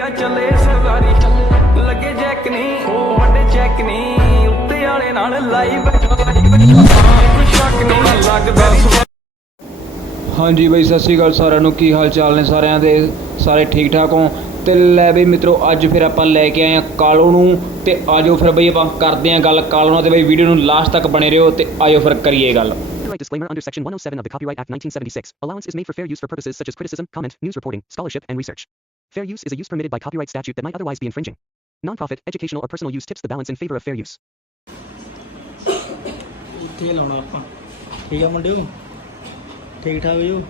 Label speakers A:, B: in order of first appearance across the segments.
A: ਆ ਚੱਲੇ ਸਰਦਾਰੀ ਲੱਗੇ ਜੈਕ ਨਹੀਂ ਉਹ ਵੱਡੇ ਚੈੱਕ ਨਹੀਂ ਉੱਤੇ ਵਾਲੇ ਨਾਲ ਲਾਈ ਬੈਠਾ ਲਾਈ ਬੈਠਾ। ਕੋਈ ਸ਼ੱਕ ਨਹੀਂ ਲੱਗਦਾ ਸਵਾ-
B: ਹਾਂਜੀ ਬਾਈ ਸਤਿ ਸ਼੍ਰੀ ਅਕਾਲ ਸਾਰਿਆਂ ਨੂੰ। ਕੀ ਹਾਲ ਚਾਲ ਨੇ ਸਾਰਿਆਂ ਦੇ? ਸਾਰੇ ਠੀਕ ਠਾਕ ਹੋ? ਤੇ ਲੈ ਬਈ ਮਿੱਤਰੋ ਅੱਜ ਫਿਰ ਆਪਾਂ ਲੈ ਕੇ ਆਏ ਆ ਕਾਲੋ ਨੂੰ। ਤੇ ਆਜੋ ਫਿਰ ਬਈ ਆਪਾਂ ਕਰਦੇ ਆ ਗੱਲ ਕਾਲੋ ਨਾਲ। ਤੇ ਬਈ ਵੀਡੀਓ ਨੂੰ ਲਾਸਟ ਤੱਕ ਬਣੇ ਰਹੋ ਤੇ ਆਜੋ ਫਿਰ ਕਰੀਏ ਗੱਲ।
C: Disclaimer under Section 107 of the Copyright Act 1976. Allowance is made for fair use for purposes such as criticism, comment, news reporting, scholarship, and research. Fair use is a use permitted by copyright statute that might otherwise be infringing. Nonprofit, educational, or personal use tips the balance in favor of fair use.
D: ਇੱਥੇ ਲਾਉਣਾ ਆਪਾਂ ਠੀਕ ਆ ਮੁੰਡਿਓ ਠੀਕ ਠਾਕ ਹੋ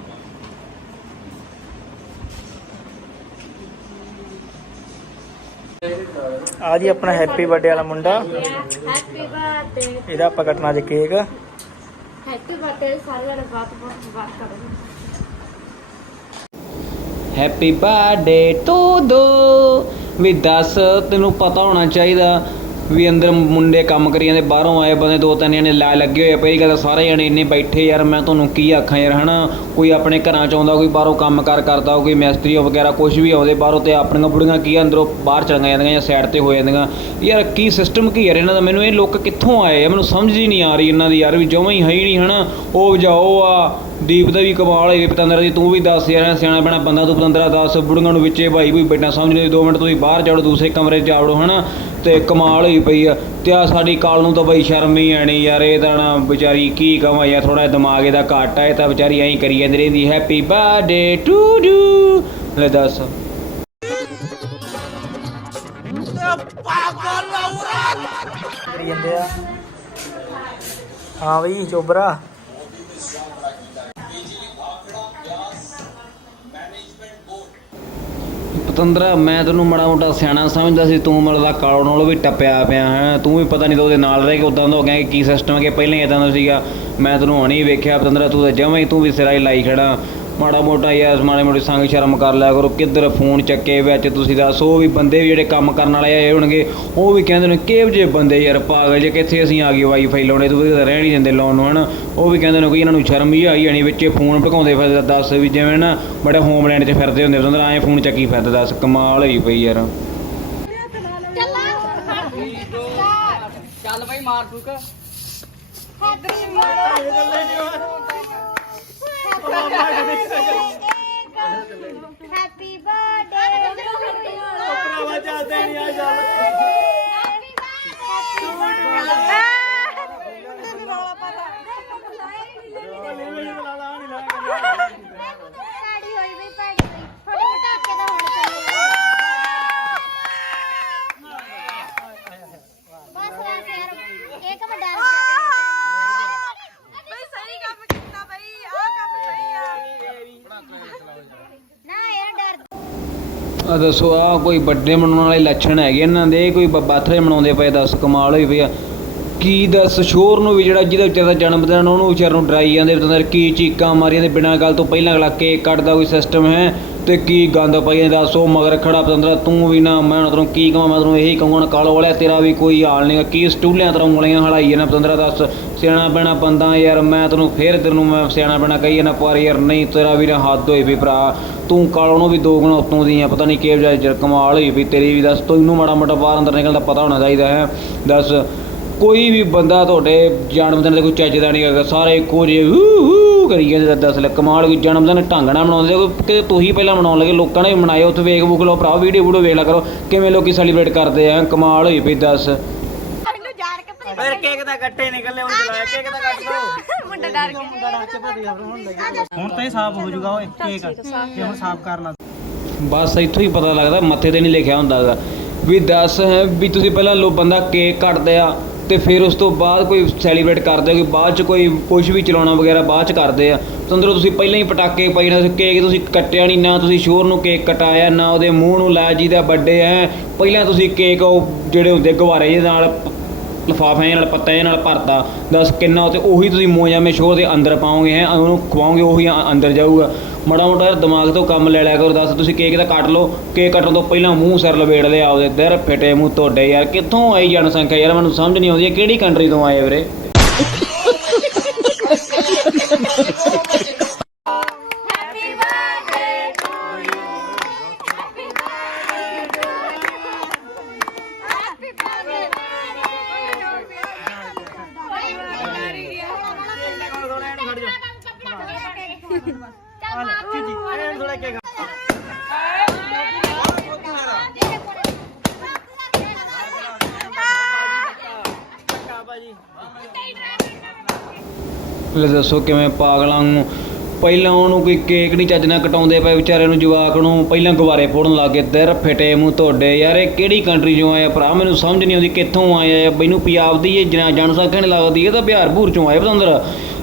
D: ਆ ਜੀ ਆਪਣਾ ਹੈਪੀ ਬਰਥਡੇ ਵਾਲਾ ਮੁੰਡਾ
E: ਹੈਪੀ ਬਰਥਡੇ
D: ਇਹਦਾ ਆਪਾਂ ਕੱਟਣਾ ਅੱਜ ਕੇਕ
E: ਹੈਪੀ ਬਰਥਡੇ ਸਾਰਿਆਂ ਨੂੰ ਬਹੁਤ ਬਹੁਤ ਮੁਬਾਰਕ ਕਰੋ
B: ਹੈਪੀ ਬਰਥਡੇ ਟੂ ਦੋ ਵੀ ਦੱਸ, ਤੈਨੂੰ ਪਤਾ ਹੋਣਾ ਚਾਹੀਦਾ ਵੀ ਅੰਦਰ ਮੁੰਡੇ ਕੰਮ ਕਰੀ ਜਾਂਦੇ, ਬਾਹਰੋਂ ਆਏ ਬੰਦੇ, ਦੋ ਤਿੰਨ ਜਣੇ ਲਾ ਲੱਗੇ ਹੋਏ ਪਹਿਲੀ ਗੱਲ ਤਾਂ ਸਾਰੇ ਜਣੇ ਇੰਨੇ ਬੈਠੇ ਯਾਰ, ਮੈਂ ਤੁਹਾਨੂੰ ਕੀ ਆਖਾਂ ਯਾਰ, ਹਨਾ? ਕੋਈ ਆਪਣੇ ਘਰਾਂ ਚ ਆਉਂਦਾ, ਕੋਈ ਬਾਹਰੋਂ ਕੰਮ ਕਾਰ ਕਰਦਾ, ਕੋਈ ਮਿਸਤਰੀ ਵਗੈਰਾ ਕੁਝ ਵੀ ਆਉਂਦੇ, ਬਾਹਰੋਂ ਤੇ ਆਪਣੀਆਂ ਬੁੜੀਆਂ ਕੀ ਅੰਦਰੋਂ ਬਾਹਰ ਚਲੀਆਂ ਜਾਂਦੀਆਂ ਜਾਂ ਸਾਈਡ ਤੇ ਹੋ ਜਾਂਦੀਆਂ। ਯਾਰ ਕੀ ਸਿਸਟਮ ਕੀ ਯਾਰ ਇਹਨਾਂ ਦਾ? ਮੈਨੂੰ ਇਹ ਲੋਕ ਕਿੱਥੋਂ ਆਏ ਆ? ਮੈਨੂੰ ਸਮਝ ਹੀ ਨਹੀਂ ਆ ਰਹੀ ਇਹਨਾਂ ਦੀ ਯਾਰ, ਵੀ ਜਮਾਂ ਹੀ ਹੈ ਹੀ ਨਹੀਂ, ਹਨਾ? ਉਹ ਵਜਾਓ ਆ ਦੀਪ ਦਾ ਵੀ ਕਮਾਲ ਹੈ ਪਤੰਦਰ ਦੀ ਤੂੰ ਵੀ ਦੱਸ ਯਾਰ, ਸਿਆਣਾ ਬਣਾ ਬੰਦਾ ਤੂੰ, ਪਤੰਦਰਾ ਦੱਸ, ਬੁੜੀਆਂ ਨੂੰ ਵਿੱਚੇ ਭਾਈ ਕੋਈ ਬੈਠਾ ਸਮਝ ਨਹੀਂ 2 ਮਿੰਟ ਤੁਸੀਂ ਬਾਹਰ ਜਾੜੋ ਦੂਸਰੇ ਕਮਰੇ 'ਚ ਜਾਵੜੋ ਹਨਾ? ਤੇ ਕਮਾਲ ਹੋਈ ਪਈ ਆ। ਤੇ ਆ ਸਾਡੀ ਕਾਲ ਨੂੰ ਤਾਂ ਬਈ ਸ਼ਰਮ ਹੀ ਆਣੀ ਯਾਰ, ਇਹ ਤਾਂ ਨਾ ਵਿਚਾਰੀ ਕੀ ਕਵਾਂ ਯਾਰ ਥੋੜਾ ਦਿਮਾਗ ਇਹਦਾ ਘਾਟ ਆ, ਇਹ ਤਾਂ ਵਿਚਾਰੀ ਐਂ ਕਰੀ ਜਾਂਦੀ ਰਹਿੰਦੀ ਹੈਪੀ ਬਰਥਡੇ ਟੂ ਡੂ ਲੈ ਦੱਸ।
D: ਹਾਂ ਬਈ, ਚੋਬਰਾ।
B: ਪਤੰਦਰਾ ਮੈਂ ਤੈਨੂੰ ਮਾੜਾ ਮੋਟਾ ਸਿਆਣਾ ਸਮਝਦਾ ਸੀ, ਤੂੰ ਮਿਲਦਾ ਕਾਲੋ ਨਾਲੋਂ ਵੀ ਟੱਪਿਆ ਪਿਆ ਹੈ। ਤੂੰ ਵੀ ਪਤਾ ਨਹੀਂ ਤਾਂ ਉਹਦੇ ਨਾਲ ਰਹਿ ਕੇ ਉਦਾਂ ਦਾ ਹੋ ਗਿਆ ਕਿ ਕੀ ਸਿਸਟਮ ਹੈ ਕਿ ਪਹਿਲਾਂ ਹੀ ਇਦਾਂ ਦਾ ਸੀਗਾ। ਮੈਂ ਤੈਨੂੰ ਹੁਣੀ ਵੇਖਿਆ ਪਤੰਦਰਾ ਤੂੰ ਤਾਂ ਜਮਾਂ ਹੀ ਤੂੰ ਵੀ ਸਿਰਾ ਹੀ ਲਾਈ ਖੜਾ। ਮਾੜਾ ਮੋਟਾ ਯਾਰ ਮਾੜੇ ਮੋਟੇ ਸੰਗ ਸ਼ਰਮ ਕਰ ਲਿਆ ਕਰੋ ਕਿੱਧਰ ਫੋਨ ਚੱਕੇ ਵਿੱਚ ਤੁਸੀਂ ਦੱਸ ਉਹ ਵੀ ਬੰਦੇ ਵੀ ਜਿਹੜੇ ਕੰਮ ਕਰਨ ਵਾਲੇ ਆਏ ਹੋਣਗੇ ਉਹ ਵੀ ਕਹਿੰਦੇ ਨੇ ਕਿਹੋ ਜਿਹੇ ਬੰਦੇ ਯਾਰ ਪਾਗਲ ਜੇ ਕਿੱਥੇ ਅਸੀਂ ਆ ਗਏ ਵਾਈਫਾਈ ਲਾਉਣੇ ਤੂੰ ਵੀ ਤਾਂ ਰਹਿਣ ਹੀ ਦਿੰਦੇ ਲਾਉਣ ਨੂੰ ਹਨਾ? ਉਹ ਵੀ ਕਹਿੰਦੇ ਨੇ ਕੋਈ ਇਹਨਾਂ ਨੂੰ ਸ਼ਰਮ ਹੀ ਆਈ ਜਾਣੀ ਵਿੱਚੇ ਫੋਨ ਭਟਕਾਉਂਦੇ ਫਿਰਦੇ ਦੱਸ ਵੀ ਜਿਵੇਂ ਨਾ ਬੜੇ ਹੋਮਲੈਂਡ 'ਚ ਫਿਰਦੇ ਹੁੰਦੇ ਪਤੰਦਰਾ ਐਂ ਫੋਨ ਚੱਕੀ ਫਿਰਦੇ ਦੱਸ ਕਮਾਲ ਹੋਈ ਪਈ ਯਾਰ।
E: ਚੱਲ ਬਈ ਮਾਰ। ਫੁਕ ਹੈਪੀ ਬਰਥਡੇ ਭਰਾਵਾ ਜਾਂਦੇ ਨਹੀਂ ਆ ਚੱਲ ਸਾੜੀ ਹੋਈ ਬਈ ਪਾੜੀ ਹੋਈ ਫੋਟੋ ਪਟਾਕੇ ਦਾ ਹੁਣ ਚੱਲੇ ਬਸ ਰੱਖ ਯਾਰ ਇੱਕ ਮੈਂ ਡਰ
F: ਬਈ ਸਹੀ ਕੰਮ ਕੀਤਾ ਬਈ ਆਹ ਕੰਮ ਸਹੀ ਆ
E: ਨਾ ਯਾਰ ਡਰ
B: ਆ ਦੱਸੋ ਆ ਕੋਈ ਵੱਡੇ ਮਨਾਉਣ ਵਾਲੇ ਲੱਛਣ ਹੈਗੇ ਇਹਨਾਂ ਦੇ? ਕੋਈ ਬ- ਬਾਥਰੇ ਮਨਾਉਂਦੇ ਪਏ ਦੱਸ ਕਮਾਲ ਹੋਈ ਪਈ ਆ। ਕੀ ਦੱਸ, ਸ਼ੋਰ ਨੂੰ ਵੀ ਜਿਹੜਾ ਜਿਹਦਾ ਵਿਚਾਰ ਦਾ ਜਨਮ ਦਿਨ ਉਹਨੂੰ ਵਿਚਾਰ ਨੂੰ ਡਰਾਈ ਜਾਂਦੇ, ਪਤਾ ਕੀ ਚੀਕਾਂ ਮਾਰੀਆਂ ਤੇ ਬਿਨਾਂ ਗੱਲ ਤੋਂ ਪਹਿਲਾਂ ਅਗਲਾ ਕੇਕ ਕੱਟਦਾ ਕੋਈ ਸਿਸਟਮ ਹੈ? ਤੇ ਕੀ ਗੰਦ ਪਾਈ ਜਾਂਦਾ, ਦੱਸ ਉਹ ਮਗਰ ਖੜਾ ਪਤੰਦਰਾ, ਤੂੰ ਵੀ ਨਾ, ਮੈਂ ਹੁਣ ਤੈਨੂੰ ਕੀ ਕਹਾਂ, ਮੈਂ ਤੈਨੂੰ ਇਹੀ ਕਹੂੰਗਾ ਕਾਲੋ ਵਾਲਿਆ, ਤੇਰਾ ਵੀ ਕੋਈ ਹਾਲ ਨਹੀਂ ਕੀ ਸਟੂਲਿਆਂ ਤਰ੍ਹਾਂ ਉਂਗਲੀਆਂ ਹਲਾਈ ਜਾਂਦਾ ਪਤੰਦਰਾ, ਦੱਸ। ਸਿਆਣਾ ਪੈਣਾ ਬੰਦਾ ਯਾਰ, ਮੈਂ ਤੈਨੂੰ ਫੇਰ ਤੈਨੂੰ ਮੈਂ ਸਿਆਣਾ ਪੈਣਾ ਕਹੀ ਜਾਂਦਾ, ਪਰ ਯਾਰ ਨਹੀਂ, ਤੇਰਾ ਵੀ ਨਾ ਹੱਦ ਹੋਈ ਵੀ ਭਰਾ। ਤੂੰ ਕਾਲੋਂ ਨੂੰ ਵੀ ਦੋ ਗੁਣਾ ਉਤੋਂ ਦੀ ਆ, ਪਤਾ ਨਹੀਂ ਕਿਹੋ ਜਿਹਾ ਜਰ ਕਮਾਲ ਹੋਈ ਵੀ ਤੇਰੀ ਵੀ, ਦੱਸ। ਤੈਨੂੰ ਮਾੜਾ ਮੋਟਾ ਬਾਹਰ ਅੰਦਰ ਨਿਕਲਦਾ ਪਤਾ ਹੋਣਾ ਚਾਹੀਦਾ ਹੈ, ਦੱਸ। ਕੋਈ ਵੀ ਬੰਦਾ ਤੁਹਾਡੇ ਜਨਮ ਦਿਨ ਤੇ ਕੋਈ ਚੱਜਦਾ ਨਹੀਂ ਹੈਗਾ ਸਾਰੇ ਇੱਕੋ ਜਿਹੇ ਹੂ ਹੂ ਕਰੀ ਜਾਂਦੇ ਦੱਸ ਲੈ ਕਮਾਲ ਕੀ ਜਨਮ ਦਿਨ ਢੰਗ ਨਾਲ ਮਨਾਉਂਦੇ ਕਿ ਤੁਸੀਂ ਪਹਿਲਾਂ ਮਨਾਉਣ ਲੱਗੇ ਲੋਕਾਂ ਨੇ ਵੀ ਮਨਾਏ ਉੱਥੇ ਵੇਖ ਬੁੱਕ ਲਓ ਭਰਾ ਵੀਡੀਓ ਵੀਡੀਓ ਵੇਖ ਲਿਆ ਕਰੋ ਕਿਵੇਂ ਲੋਕੀ ਸੈਲੀਬ੍ਰੇਟ ਕਰਦੇ ਆ ਕਮਾਲ ਹੋਈ ਪਈ ਦੱਸ।
F: ਮੈਨੂੰ ਜਾਣ ਕੇ ਭਰੀ
D: ਫਿਰ ਕੇਕ ਦਾ ਕੱਟੇ ਨਿਕਲੇ ਹੁਣ ਚਲਾਇਆ ਕੇਕ ਦਾ ਕੱਟ ਲਓ
F: ਮੁੰਡਾ ਡਰ ਗਿਆ।
D: ਹੁਣ ਤਾਂ ਹੀ ਸਾਫ਼ ਹੋ ਜਾਊਗਾ ਓਏ ਕੇਕ। ਤੇ ਹੁਣ ਸਾਫ਼ ਕਰਨਾ
B: ਬਸ ਇੱਥੋਂ ਹੀ ਪਤਾ ਲੱਗਦਾ ਮੱਥੇ ਤੇ ਨਹੀਂ ਲਿਖਿਆ ਹੁੰਦਾ ਗਾ। ਵੀ ਦੱਸ ਹੈ ਵੀ ਤੁਸੀਂ ਪਹਿਲਾਂ ਲੋ ਬੰਦਾ ਕੇਕ ਕੱਟਦੇ ਆ ਤੇ ਫਿਰ ਉਸ ਤੋਂ ਬਾਅਦ ਕੋਈ ਸੈਲੀਬ੍ਰੇਟ ਕਰਦੇ ਆ ਕਿ ਬਾਅਦ ਚ ਕੋਈ ਕੁਝ ਵੀ ਚਲਾਉਣਾ ਵਗੈਰਾ ਬਾਅਦ ਚ ਕਰਦੇ ਆ। ਤੰਦਰੋਂ ਤੁਸੀਂ ਪਹਿਲਾਂ ਹੀ ਪਟਾਕੇ ਪਾਈ ਨਾ ਕੇਕ ਤੁਸੀਂ ਕੱਟਿਆ ਨਹੀਂ ਨਾ ਤੁਸੀਂ ਸ਼ੋਰ ਨੂੰ ਕੇਕ ਕਟਾਇਆ, ਨਾ ਉਹਦੇ ਮੂੰਹ ਨੂੰ ਲਾਇਆ ਜਿਹਦਾ ਬਰਥਡੇ ਹੈ ਪਹਿਲਾਂ ਤੁਸੀਂ ਕੇਕ ਉਹ ਜਿਹੜੇ ਹੁੰਦੇ ਗੁਬਾਰੇ ਜਿਹੇ ਨਾਲ, ਲਿਫਾਫਿਆਂ ਨਾਲ, ਪੱਤਿਆਂ ਨਾਲ ਭਰਤਾ। ਦੱਸ ਕਿੰਨਾ ਤੇ ਉਹੀ ਤੁਸੀਂ ਮੋਜਾਮੇ ਸ਼ੋਰ ਦੇ ਅੰਦਰ ਪਾਓਗੇ ਹੈ ਉਹਨੂੰ ਖਵਾਓਗੇ, ਉਹੀ ਅੰਦਰ ਜਾਊਗਾ। ਮਾੜਾ ਮੋਟਾ ਯਾਰ ਦਿਮਾਗ ਤੋਂ ਕੰਮ ਲੈ ਲਿਆ ਕਰੋ, ਦੱਸ ਤੁਸੀਂ ਕੇਕ ਤਾਂ ਕੱਟ ਲਓ। ਕੇਕ ਕੱਟਣ ਤੋਂ ਪਹਿਲਾਂ ਮੂੰਹ ਸਿਰ ਲਵੇੜ ਲਿਆ ਆਪਦੇ, ਦਰ ਫਿੱਟੇ ਮੂੰਹ ਤੁਹਾਡੇ ਯਾਰ, ਕਿੱਥੋਂ ਆਈ ਜਨਸੰਖਿਆ ਯਾਰ, ਮੈਨੂੰ ਸਮਝ ਨਹੀਂ ਆਉਂਦੀ ਇਹ ਕਿਹੜੀ ਕੰਟਰੀ ਤੋਂ ਆਏ ਵੀਰੇ। ਲੈ ਦੱਸੋ ਕਿਵੇਂ ਪਾਗਲਾਂ ਨੂੰ? ਪਹਿਲਾਂ ਉਹਨੂੰ ਕੋਈ ਕੇਕ ਨਹੀਂ ਚੱਜ ਨਾਲ ਕਟਾਉਂਦੇ ਪਏ ਵਿਚਾਰੇ ਨੂੰ, ਜਵਾਕ ਨੂੰ। ਪਹਿਲਾਂ ਗੁਬਾਰੇ ਫੋੜਨ ਲੱਗੇ ਦਰ ਫਟੇ ਮੂੰਹ ਤੁਹਾਡੇ ਯਾਰ ਇਹ ਕਿਹੜੀ ਕੰਟਰੀ ਚੋਂ ਆਏ ਆ ਭਰਾ? ਮੈਨੂੰ ਸਮਝ ਨਹੀਂ ਆਉਂਦੀ ਕਿੱਥੋਂ ਆਏ ਆ ਮੈਨੂੰ ਪੰਜਾਬ ਦੀ ਇਹ ਜਨਾ ਜਾਣ ਸਕਣ ਲੱਗਦੀ? ਇਹ ਤਾਂ ਬਿਹਾਰ ਭੂਰ ਚੋਂ ਆਏ ਪਤੰਦਰ।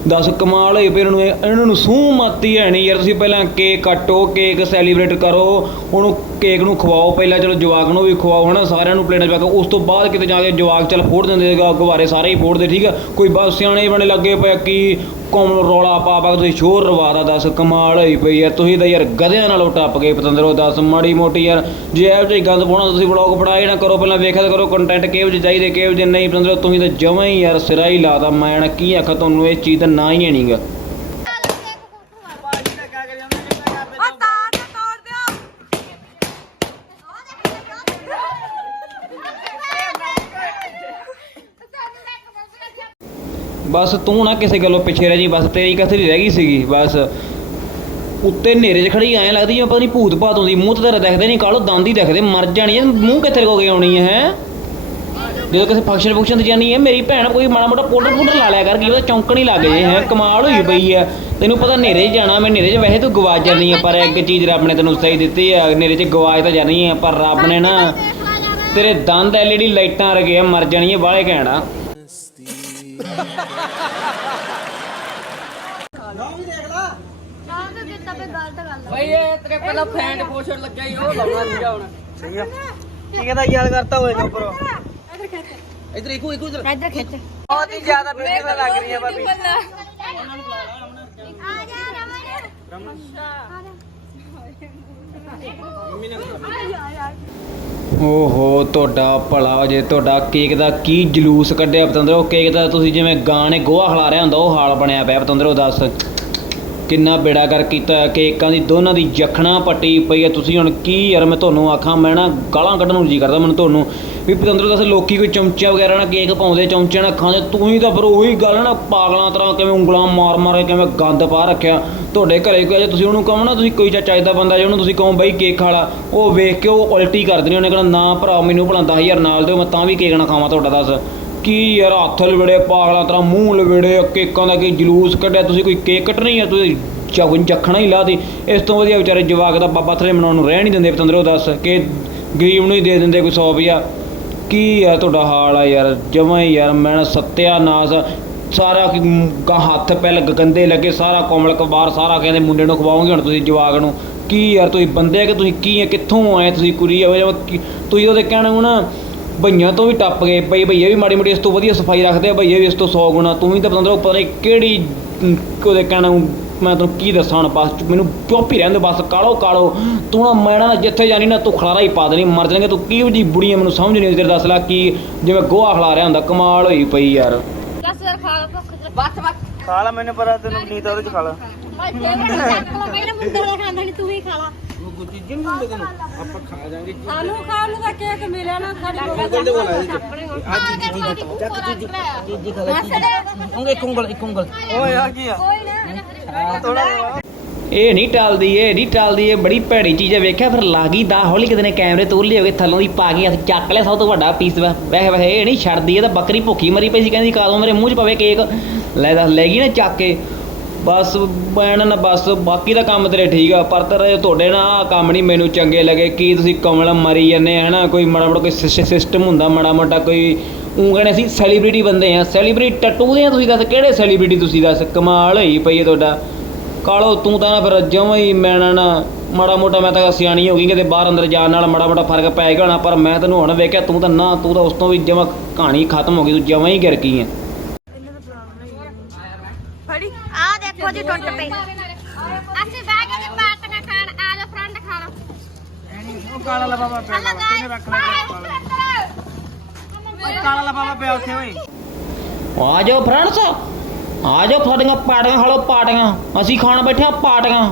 B: ਦੱਸ ਕਮਾਲ ਹੋਈ ਫਿਰ ਇਹਨਾਂ ਇਹਨਾਂ ਨੂੰ ਸੂਹ ਮਾਤੀ ਹੈ ਨਹੀਂ ਯਾਰ ਤੁਸੀਂ ਪਹਿਲਾਂ ਕੇਕ ਕੱਟੋ, ਕੇਕ ਸੈਲੀਬ੍ਰੇਟ ਕਰੋ। ਉਹਨੂੰ ਕੇਕ ਨੂੰ ਖਵਾਓ, ਪਹਿਲਾਂ ਚਲੋ ਜਵਾਕ ਨੂੰ ਵੀ ਖਵਾਓ, ਹਨਾ, ਸਾਰਿਆਂ ਨੂੰ ਪਲੇਟਾਂ 'ਚ ਪਾ ਕੇ, ਉਸ ਤੋਂ ਬਾਅਦ ਕਿਤੇ ਜਾ ਕੇ ਜਵਾਕ ਚੱਲ ਫੋੜ ਦਿੰਦੇ ਗਾ ਗੁਬਾਰੇ ਸਾਰੇ ਹੀ ਫੋੜਦੇ, ਠੀਕ ਆ? ਕੋਈ ਬਸ ਸਿਆਣੇ ਬਣੇ ਲੱਗੇ ਪਏ ਕਿ ਕੌਮ ਰੌਲਾ ਪਾ ਪਾ ਕੇ ਤੁਸੀਂ ਸ਼ੋਰ ਰਵਾਦਾ, ਦੱਸ ਕਮਾਲ ਹੋਈ ਪਈ ਯਾਰ, ਤੁਸੀਂ ਤਾਂ ਯਾਰ ਗਧਿਆਂ ਨਾਲੋਂ ਟੱਪ ਗਏ ਪਤੰਦਰੋ, ਦੱਸ ਮਾੜੀ ਮੋਟੀ ਯਾਰ, ਜੇ ਇਹੋ ਜਿਹੀ ਗੰਦ ਪਾਉਣਾ ਤੁਸੀਂ ਵਲੌਗ ਬਣਾਏ ਨਾ ਕਰੋ, ਪਹਿਲਾਂ ਵੇਖਿਆ ਤਾਂ ਕਰੋ ਕੰਟੈਂਟ ਕਿਹੋ ਜਿਹੇ ਚਾਹੀਦੇ, ਕਿਹੋ ਜਿਹੇ ਨਹੀਂ, ਪਤੰਦਰੋ, ਤੁਸੀਂ ਤਾਂ ਜਮਾਂ ਹੀ ਯਾਰ ਸਿਰਾ ਹੀ ਲਾਤਾ ਮੈਂ ਨਾ ਕੀ ਆਖਾਂ ਤੁਹਾਨੂੰ, ਇਹ ਚੀਜ਼ ਦਾ ਨਾਂ ਹੀ ਨਹੀਂਗਾ
F: ਉਹ ਤਾਰ ਨਾ ਤੋੜ ਦਿਓ
B: ਬਸ ਤੂੰ ਨਾ ਕਿਸੇ ਗੱਲੋਂ ਪਿੱਛੇ ਰਹਿ ਜੀ, ਬਸ ਤੇਰੀ ਕਥਰੀ ਰਹਿ ਗਈ ਸੀਗੀ, ਬਸ। ਉੱਤੇ ਹਨੇਰੇ 'ਚ ਖੜੀ ਐਂ ਲੱਗਦੀ ਜਿਵੇਂ ਪਤਾ ਨਹੀਂ ਭੂਤ ਭਾਤ ਹੁੰਦੀ, ਮੂੰਹ ਤੇ ਤੇਰਾ ਦਿਖਦੇ ਨਹੀਂ ਕਾਲੋ ਦੰਦ ਹੀ ਦਿਖਦੇ, ਮਰ ਜਾਣੀ ਐ, ਮੂੰਹ ਕਿੱਥੇ ਕੋ ਕੇ ਆਉਣੀ ਹੈ ਹੈਂ? ਜਦੋਂ ਕਿਸੇ ਫੰਕਸ਼ਨ ਫੰਕਸ਼ਨ ਤੇ ਜਾਣੀ ਹੈ ਮੇਰੀ ਭੈਣ ਕੋਈ ਮਾੜਾ ਮੋਟਾ ਪਾਊਡਰ ਪੂਡਰ ਲਾ ਲਿਆ ਕਰ, ਕੀ ਉਹਦਾ ਚੌਂਕਣੀ ਲੱਗ ਜੇ ਹੈ, ਕਮਾਲ ਹੋਈ ਪਈ ਆ ਤੈਨੂੰ ਪਤਾ ਹਨੇਰੇ 'ਚ ਜਾਣਾ, ਮੈਂ ਹਨੇਰੇ 'ਚ ਵੈਸੇ ਤੂੰ ਗਵਾਚ ਜਾਣੀ ਆ ਪਰ ਇੱਕ ਚੀਜ਼ ਰੱਬ ਨੇ ਤੈਨੂੰ ਸਹੀ ਦਿੱਤੀ ਆ ਹਨੇਰੇ 'ਚ ਗਵਾਚ ਤਾਂ ਜਾਣੀ ਆ ਪਰ ਰੱਬ ਨੇ ਨਾ ਤੇਰੇ ਦੰਦ ਐਲਈਡੀ ਲਾਈਟਾਂ ਰਗੇ ਆ ਮਰ ਜਾਣੀ ਆ ਬਾਹਲੇ ਘੈਂਟਾ
E: ਨਾ ਤੇ ਦਿੱਤਾ ਪੇ ਗਲਤ ਗੱਲ ਆ।
G: ਬਈ ਇਹ ਤੇਰੇ ਪਹਿਲਾਂ ਫੈਂਡ ਪੋਸ਼ਣ ਲੱਗਿਆ ਹੀ ਉਹ ਲਾਉਣਾ ਸੀਗਾ ਹੁਣ।
D: ਠੀਕ ਆ। ਕੀ ਕਹਿੰਦਾ ਯਾਦ ਕਰਤਾ ਹੋਏਗਾ ਉੱਪਰ?
G: ਇਧਰ ਇੱਕੋ ਇੱਕੋ ਇਧਰ।
E: ਇੱਧਰ ਖਿੱਚ।
G: ਬਹੁਤ ਹੀ ਜ਼ਿਆਦਾ ਬਿਊਟੀਫੁਲ ਲੱਗ ਰਹੀ ਹੈ ਭਾਬੀ।
E: ਆ ਜਾ ਰਮਨ।
B: ਓਹੋ, ਤੁਹਾਡਾ ਭਲਾ ਹੋ ਜੇ ਤੁਹਾਡਾ ਕੇਕ ਦਾ ਕੀ ਜਲੂਸ ਕੱਢਿਆ ਪਤੰਦਰੋ? ਕੇਕ ਦਾ ਤੁਸੀਂ ਜਿਵੇਂ ਗਾਣੇ ਗੋਹਾ ਖਲਾ ਰਿਹਾ ਹੁੰਦਾ, ਉਹ ਹਾਲ ਬਣਿਆ ਪਿਆ ਪਤੰਦਰੋ, ਦੱਸ। ਕਿੰਨਾ ਬੇੜਾ ਕਰ ਕੀਤਾ ਕੇਕਾਂ ਦੀ, ਦੋਨਾਂ ਦੀ ਜਖਣਾ ਪੱਟੀ ਪਈ ਹੈ। ਤੁਸੀਂ ਹੁਣ ਕੀ ਯਾਰ, ਮੈਂ ਤੁਹਾਨੂੰ ਆਖਾਂ, ਮੈਂ ਨਾ ਗਾਲਾਂ ਕੱਢਣ ਨੂੰ ਜੀ ਕਰਦਾ, ਮੈਨੂੰ ਤੁਹਾਨੂੰ ਵੀ ਪਤੰਦਰੋ ਦੱਸ ਲੋਕੀ ਕੋਈ ਚਮਚਾ ਵਗੈਰਾ ਨਾਲ ਕੇਕ ਪਾਉਂਦੇ, ਚਮਚੇ ਨਾਲ ਖਾਂਦੇ, ਤੂੰ ਹੀ ਤਾਂ ਫਿਰ ਉਹੀ ਗੱਲ ਨਾ, ਪਾਗਲਾਂ ਤਰ੍ਹਾਂ ਕਿਵੇਂ ਉਂਗਲਾਂ ਮਾਰ ਮਾਰ ਕਿਵੇਂ ਗੰਦ ਪਾ ਰੱਖਿਆ। ਤੁਹਾਡੇ ਘਰੇ ਕੋਈ ਜੇ ਤੁਸੀਂ ਉਹਨੂੰ ਕਹੋ ਨਾ, ਤੁਸੀਂ ਕੋਈ ਚਾਚਾ ਦਾ ਬੰਦਾ ਜੇ ਉਹਨੂੰ ਤੁਸੀਂ ਕਹੋ ਬਈ ਕੇਕ ਖਾ ਲਾ, ਉਹ ਵੇਖ ਕੇ ਉਹ ਉਲਟੀ ਕਰ ਦਿੰਦੇ ਉਹਨੇ ਕਹਿਣਾ ਨਾ ਭਰਾ ਮੈਨੂੰ ਭਲਾ 10000 ਨਾਲ ਦਿਓ, ਮੈਂ ਤਾਂ ਵੀ ਕੇਕ ਨਾ ਖਾਵਾਂ ਤੁਹਾਡਾ ਦੱਸ। ਕੀ ਯਾਰ ਹੱਥ ਲਵੇੜੇ, ਪਾਗਲਾਂ ਤਰ੍ਹਾਂ ਮੂੰਹ ਲਵੇੜੇ, ਕੇਕਾਂ ਦਾ ਕੀ ਜਲੂਸ ਕੱਢਿਆ, ਤੁਸੀਂ ਕੋਈ ਕੇਕ ਕੱਟਣੀ ਹੈ, ਤੁਸੀਂ ਚਾਹੂ ਜਖਣਾ ਹੀ ਲਾ ਦੀ ਇਸ ਤੋਂ ਵਧੀਆ ਵਿਚਾਰੇ ਜਵਾਕ ਦਾ ਬਾਬਾ ਥਲੇ ਮਨਾਉਣ ਨੂੰ ਰਹਿ ਨਹੀਂ ਦਿੰਦੇ ਪਤੰਦਰੋ, ਦੱਸ, ਕਿ ਗਰੀਬ ਨੂੰ ਹੀ ਦੇ ਦਿੰਦੇ ਕੋਈ 100 ਰੁਪਿਆ ਕੀ ਆ ਤੁਹਾਡਾ ਹਾਲ ਆ ਯਾਰ? ਜਮਾਂ ਹੀ ਯਾਰ, ਮੈਂ ਨਾ ਸੱਤਿਆਨਾਸ ਸਾਰਾ ਗਾ ਹੱਥ ਪੈਲ ਗੰਦੇ ਲੱਗੇ, ਸਾਰਾ ਕੋਮਲ ਕਬਾਰ ਸਾਰਾ ਕਹਿੰਦੇ ਮੁੰਡੇ ਨੂੰ ਖਵਾਓਗੇ ਹੁਣ ਤੁਸੀਂ ਜਵਾਕ ਨੂੰ। ਕੀ ਯਾਰ, ਤੁਸੀਂ ਬੰਦੇ ਆ ਕਿ ਤੁਸੀਂ ਕੀ ਆ? ਕਿੱਥੋਂ ਆਏ ਤੁਸੀਂ ਕੁੜੀ ਆ? ਤੁਸੀਂ ਉਹਦੇ ਕਹਿਣਾ ਨੂੰ ਨਾ, ਭਈਆਂ ਤੋਂ ਵੀ ਟੱਪ ਗਏ। ਬਈ ਭਈਏ ਵੀ ਮਾੜੀ ਮੋਟੀ ਇਸ ਤੋਂ ਵਧੀਆ ਸਫ਼ਾਈ ਰੱਖਦੇ ਆ ਭਈਏ ਵੀ ਇਸ ਤੋਂ 100 ਗੁਣਾ। ਤੂੰ ਵੀ ਤਾਂ ਪਤੰਦਰ ਪਤਾ ਨਹੀਂ ਕਿਹੜੀ ਉਹਦੇ ਕਹਿਣਾ ਨੂੰ ਮੈਂ ਤੈਨੂੰ ਕੀ ਦੱਸਾਂ ਹੁਣ ਬਸ ਮੈਨੂੰ ਚੁੱਪ ਹੀ ਰਹਿੰਦੇ ਬਸ ਕਾਲੋ ਕਾਲੋ ਤੂੰ ਨਾ ਮੈਂ ਨਾ ਜਿੱਥੇ ਜਾਣੀ ਨਾ ਤੂੰ ਖਲਾਰਾ ਹੀ ਪਾ ਦੇਣੀ ਮਰ ਜਾਣਗੇ ਤੂੰ। ਕੀ ਜੀ ਬੁੜੀ ਆ ਮੈਨੂੰ ਸਮਝ ਨਹੀਂ ਆਉਂਦੀ ਤੇਰੇ ਦੱਸ ਲੈ ਕੀ। ਜਿਵੇਂ ਗੋਹਾ ਖਲਾ ਰਿਹਾ ਹੁੰਦਾ ਕਮਾਲ ਹੋਈ ਪਈ ਯਾਰ।
E: ਦਸ ਯਾਰ ਖਾ ਲਾ ਭੁੱਖ ਤੇ
F: ਬੱਸ ਬੱਸ।
D: ਖਾ ਲਾ ਮੈਨੂੰ ਪਤਾ ਤੈਨੂੰ ਨੀਤ ਉਹਦੇ ਚ ਖਾ ਲਾ।
E: ਭਾਈ ਫੇਰ ਚੱਕ ਲਾ ਪਹਿਲਾਂ ਮੁੰਡੇ ਦਾ ਖਾਂਦਾ ਨਹੀਂ ਤੂੰ ਹੀ ਖਾ ਲਾ।
F: ਸਾਨੂੰ ਖਾਣ ਨੂੰ ਤਾਂ। ਕੇਕ ਮਿਲਿਆ ਨਾ ਸਾਡੀ
E: ਜੀਜੀ ਖਾ ਲੈ
G: ਇੱਕ ਉਂਗਲ ਇੱਕ ਉਂਗਲ।
D: ਓਏ ਆ ਕੀ ਆ?
E: ਕੋਈ ਨਾ
D: ਥੋੜਾ
B: ਇਹ ਨਹੀਂ ਟਲਦੀ, ਇਹ ਨਹੀਂ ਟਲਦੀ, ਇਹ ਬੜੀ ਭੈੜੀ ਚੀਜ਼ ਹੈ। ਵੇਖਿਆ, ਫਿਰ ਲਾਗੀ ਦਾ ਹੌਲੀ ਕਿਤੇ ਨੇ ਕੈਮਰੇ ਤੋੜ ਲਈ ਹੋਗੇ, ਥੱਲੋਂ ਦੀ ਪਾ ਕੇ ਅਸੀਂ ਚੱਕ ਲਿਆ ਸਭ ਤੋਂ ਵੱਡਾ ਪੀਸ ਵੈਸੇ ਵੈਸੇ ਇਹ ਨਹੀਂ ਛੱਡਦੀ, ਇਹ ਤਾਂ ਬੱਕਰੀ ਭੁੱਖੀ ਮਰੀ ਪਈ ਸੀ, ਕਹਿੰਦੀ ਕਾਦੋਂ ਮੇਰੇ ਮੂੰਹ 'ਚ ਪਵੇ ਕੇਕ ਲੈ ਦੱਸ, ਲੈ ਗਈ ਨਾ ਚੱਕ ਕੇ। ਬਸ, ਮੈਂ ਨਾ ਬਸ, ਬਾਕੀ ਦਾ ਕੰਮ ਤੇਰੇ ਠੀਕ ਆ, ਪਰ ਤੇਰੇ ਤੁਹਾਡੇ ਨਾ ਆਹ ਕੰਮ ਨਹੀਂ ਮੈਨੂੰ ਚੰਗੇ ਲੱਗੇ। ਕੀ ਤੁਸੀਂ ਕਮਲ ਮਰੀ ਜਾਂਦੇ ਆ, ਹਨਾ? ਕੋਈ ਮਾੜਾ ਮੋਟਾ ਕੋਈ ਸਿਸਟਮ ਹੁੰਦਾ, ਮਾੜਾ ਮੋਟਾ ਕੋਈ ਉਹ ਕਹਿੰਦੇ ਅਸੀਂ ਸੈਲੀਬ੍ਰਿਟੀ ਬੰਦੇ ਆ। ਸੈਲੀਬ੍ਰਿਟੀ ਟੱਟੂ ਦੇ ਆ ਤੁਸੀਂ ਦੱਸ ਕਿਹੜੇ ਸੈਲੀਬ੍ਰਿਟੀ ਤੁਸੀਂ ਦੱਸ? ਕਮਾਲ ਹੋਈ ਪਈ ਹੈ ਤੁਹਾਡਾ। ਕਾਲੋ ਤੂੰ ਤਾਂ ਨਾ ਫਿਰ ਜਮਾਂ ਹੀ ਮੈਂ ਨਾ ਮਾੜਾ ਮੋਟਾ ਮੈਂ ਤਾਂ ਸਿਆਣੀ ਹੋ ਗਈ ਕਿਤੇ ਬਾਹਰ ਅੰਦਰ ਜਾਣ ਨਾਲ ਮਾੜਾ ਮੋਟਾ ਫ਼ਰਕ ਪੈ ਗਿਆ ਹੋਣਾ ਪਰ ਮੈਂ ਤੈਨੂੰ ਹੁਣ ਵੇਖਿਆ ਤੂੰ ਤਾਂ ਨਾ ਤੂੰ ਤਾਂ ਉਸ ਤੋਂ ਵੀ ਜਮਾਂ ਕਹਾਣੀ ਖਤਮ ਹੋ ਗਈ ਤੂੰ ਜਮਾਂ ਹੀ ਗਿਰ ਗਈ ਹੈ
F: ਫੜੀ।
E: ਆ ਦੇਖੋ ਜੀ ਟੁੱਟ ਪਈ। ਅਸੀਂ ਬਹਿ ਗਏ ਜੀ ਪਾਰਟੀਆਂ ਖਾਣ ਆ ਜਾ ਫਰੰਟ ਖਾ ਲਓ।
D: ਉਹ ਕਾਲਾ ਲਫਾਫਾ ਪਿਆ ਵਾ ਕਿਹਨੇ ਰੱਖ ਲਿਆ ਕਾਲਾ ਲਫਾਫਾ ਪਿਆ ਉੱਥੇ ਓਏ।
B: ਆ ਜਾਓ ਫਰੈਂਡਸ। ਆ ਜਾਓ ਤੁਹਾਡੀਆਂ ਪਾਟੀਆਂ ਖਾ ਪਾਟੀਆਂ ਅਸੀਂ ਖਾਣ ਬੈਠੇ ਆ ਪਾਟੀਆਂ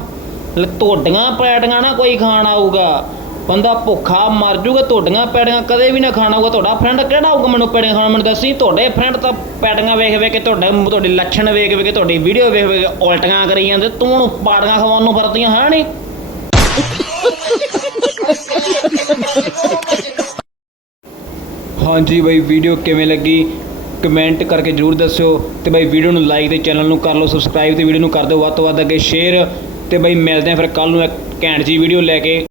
B: ਲੈ ਤੁਹਾਡੀਆਂ ਪੈਟੀਆਂ ਨਾ ਕੋਈ ਖਾਣ ਆਊਗਾ। ਬੰਦਾ ਭੁੱਖਾ ਮਰ ਜੂਗਾ, ਤੁਹਾਡੀਆਂ ਪੈਟੀਆਂ ਕਦੇ ਵੀ ਨਾ ਖਾਣਾ ਆਊਗਾ। ਤੁਹਾਡਾ ਫਰੈਂਡ ਕਿਹੜਾ ਆਊਗਾ ਮੈਨੂੰ ਪੈਟੀਆਂ ਖਾਣ? ਮੈਨੂੰ ਦੱਸੀ, ਤੁਹਾਡੇ ਫਰੈਂਡ ਤਾਂ ਪੈਟੀਆਂ ਵੇਖ ਵੇਖ ਕੇ ਤੁਹਾਡੇ ਤੁਹਾਡੇ ਲੱਛਣ ਵੇਖ ਵੇਖ ਕੇ, ਤੁਹਾਡੀ ਵੀਡੀਓ ਵੇਖ ਵੇਖ ਕੇ ਉਲਟੀਆਂ ਕਰੀ ਜਾਂਦੇ। ਤੂੰ ਉਹਨੂੰ ਪਾਟੀਆਂ ਖਵਾਉਣ ਨੂੰ ਫਿਰਦੀਆਂ ਹੈ ਨਹੀਂ? ਹਾਂਜੀ ਬਾਈ ਵੀਡੀਓ ਕਿਵੇਂ ਲੱਗੀ? ਕਮੈਂਟ ਕਰਕੇ ਜਰੂਰ ਦੱਸਿਓ ਤੇ ਬਾਈ ਵੀਡੀਓ ਨੂੰ ਲਾਈਕ ਤੇ ਚੈਨਲ ਨੂੰ ਕਰ ਲਓ ਸਬਸਕ੍ਰਾਈਬ ਤੇ ਵੀਡੀਓ ਨੂੰ ਕਰ ਦਿਓ ਵੱਧ ਤੋਂ ਵੱਧ ਅੱਗੇ ਸ਼ੇਅਰ ਤੇ ਬਾਈ ਮਿਲਦੇ ਆ ਫਿਰ ਕੱਲ ਨੂੰ ਇੱਕ ਘੈਂਟ ਜੀ ਵੀਡੀਓ ਲੈ ਕੇ।